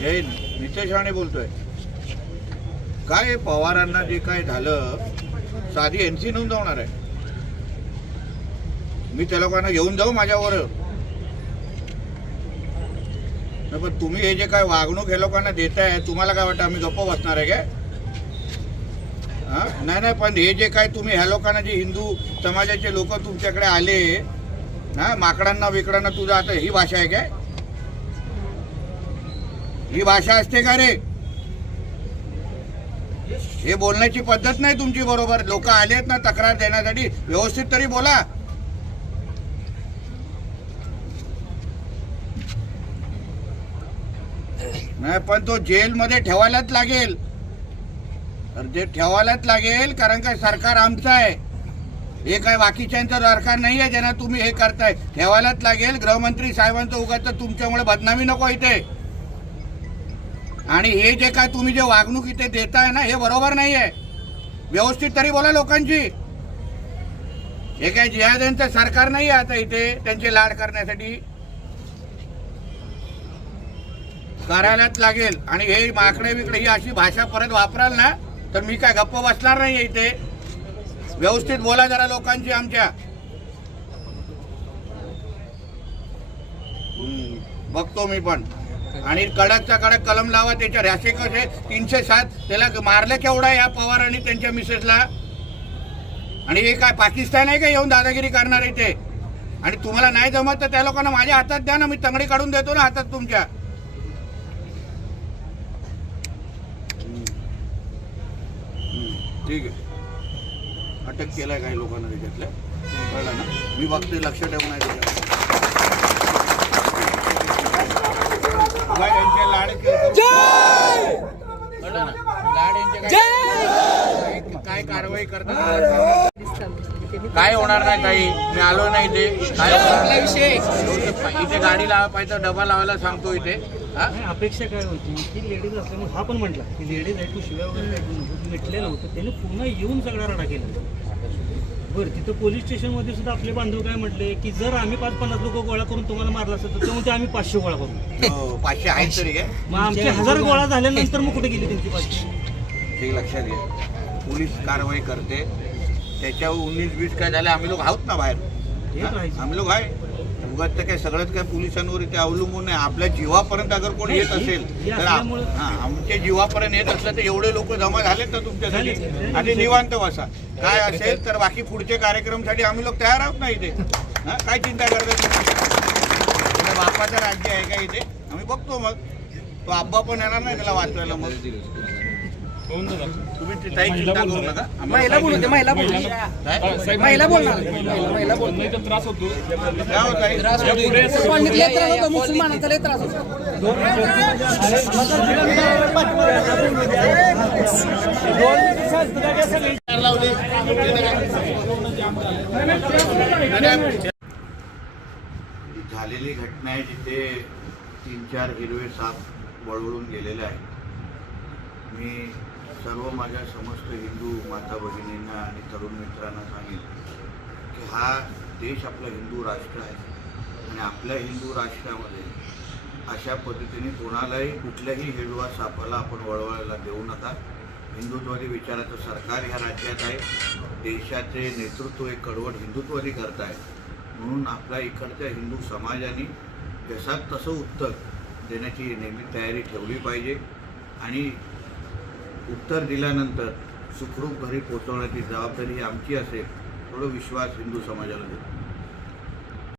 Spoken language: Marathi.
जय नितेश राणे बोलतोय. काय पवारांना जे काय झालं साधी एनसी जाणार आहे. मी त्या लोकांना घेऊन जाऊ माझ्यावर. पण तुम्ही हे जे काय वागणूक हे लोकांना देताय तुम्हाला काय वाटतं आम्ही गप्प बसणार आहे काय? हा? नाही नाही पण हे जे काय तुम्ही ह्या लोकांना जे हिंदू समाजाचे लोक तुमच्याकडे आले ना माकडांना विकडांना तुझं आता ही भाषा आहे काय? ही भाषा असते का रे? हे बोलण्याची पद्धत नाही तुमची बरोबर. लोक आलेत ना तक्रार देण्यासाठी. व्यवस्थित तरी बोला. नाही पण तो जेलमध्ये ठेवायलाच लागेल. तर ते ठेवायलाच लागेल कारण काय सरकार आमचं आहे. हे काय बाकीच्यांचं सरकार नाही आहे ज्यांना तुम्ही हे करताय. ठेवायलाच लागेल. गृहमंत्री साहेबांचं उगाच तर तुमच्यामुळे बदनामी नको इथे. आणि हे जे काय तुम्ही जे वागणूक इथे देताय ना हे बरोबर नाही आहे व्यवस्थित तरी बोला लोकांची. हे काय जिहाद्यांचं सरकार नाही आता इथे त्यांचे लाड करण्यासाठी. करायलाच लागेल. आणि हे माकडे बिकडे ही अशी भाषा परत वापराल ना तर मी काय गप्प बसणार नाही इथे. व्यवस्थित बोला जरा लोकांची आमच्या. बघतो मी पण. आणि कडकचा कडक कलम लावा त्याच्या राशी कसे? तीनशे सात. त्याला मारलं केवढा या पवार आणि त्यांच्या मिसेसला? आणि हे काय पाकिस्तान आहे का येऊन दादागिरी करणार आहे ते? आणि तुम्हाला नाही जमत तर त्या लोकांना माझ्या हातात द्या ना मी तंगडी काढून देतो ना हातात तुमच्या. ठीक आहे. अटक केलाय काही लोकांना त्याच्यातल्या. कळलं ना? मी बघते लक्ष ठेवून आहे त्याच्यात काय यांचे लाड कळलं ना लाड यांचे काय- कारवाई करतात काय होणार नाही काही? मी आलो नाही इथे. काय विषय इथे गाडी लावा पाहिजे डबा लावायला सांगतो इथे. नाही, अपेक्षा काय होती? की लेडीज असल्यामुळे हा पण म्हटला की लेडीज आहे तू शिव्या वगैरे काय मिटलेलं होतं. त्याने पुन्हा येऊन सगळा रडा केला. बरं तिथं पोलीस स्टेशनमध्ये सुद्धा आपले बांधव काय म्हटले की जर आम्ही पाच पन्नास लोक गोळा करून तुम्हाला मारला असेल तर तेव्हा ते आम्ही पाचशे गोळा करू. हो, पाचशे आहेत तरी काय? मग आमचे हजार गोळा झाल्यानंतर मग कुठे गेली त्यांची पाचशे? ते लक्षात घ्या पोलीस कारवाई करते. त्याच्यावर उन्नीस वीस काय झाले आम्ही लोक आहोत ना बाहेर. आम्ही लोक आहे. उगाच तर काय सगळंच काय पोलिसांवर इथे अवलंबून नाही. आपल्या जीवापर्यंत अगर कोणी येत असेल तर आमच्या जीवापर्यंत येत असलं तर एवढे लोक जमा झालेत ना तुमच्यासाठी. आणि निवांत बसा. काय असेल तर बाकी पुढचे कार्यक्रमसाठी आम्ही लोक तयार आहोत ना इथे. हा? काय चिंता करतात बापाचं राज्य आहे का इथे? आम्ही बघतो मग. तो आब्बा पण येणार नाही त्याला वाचवायला मग. महिला बोलू दे महिला बोलू महिला बोलणार महिला बोल त्रास होतो मुसलमानाचा लय त्रास होतो झालेली घटना आहे जिथे तीन चार हिरवे साप वळवळून गेलेले आहेत. मी सर्व माझ्या समस्त हिंदू माता भगिनींना आणि तरुण मित्रांना सांगेन की हा देश आपला हिंदू राष्ट्र आहे. आणि आपल्या हिंदू राष्ट्रामध्ये अशा पद्धतीने कोणालाही कुठल्याही हिरवा सापाला आपण वळवायला देऊ नका. हिंदुत्वादी विचाराचं सरकार ह्या राज्यात आहे. देशाचे नेतृत्व हे कडवट हिंदुत्वादी करत आहे म्हणून आपल्या इकडच्या हिंदू समाजाने जसात तसं उत्तर देण्याची नेहमी तयारी ठेवली पाहिजे. आणि उत्तर दिल्यानंतर सुखरूप घरी पोचवण्याची जबाबदारी ही आमची असेल थोडं विश्वास हिंदू समाजाला देतो.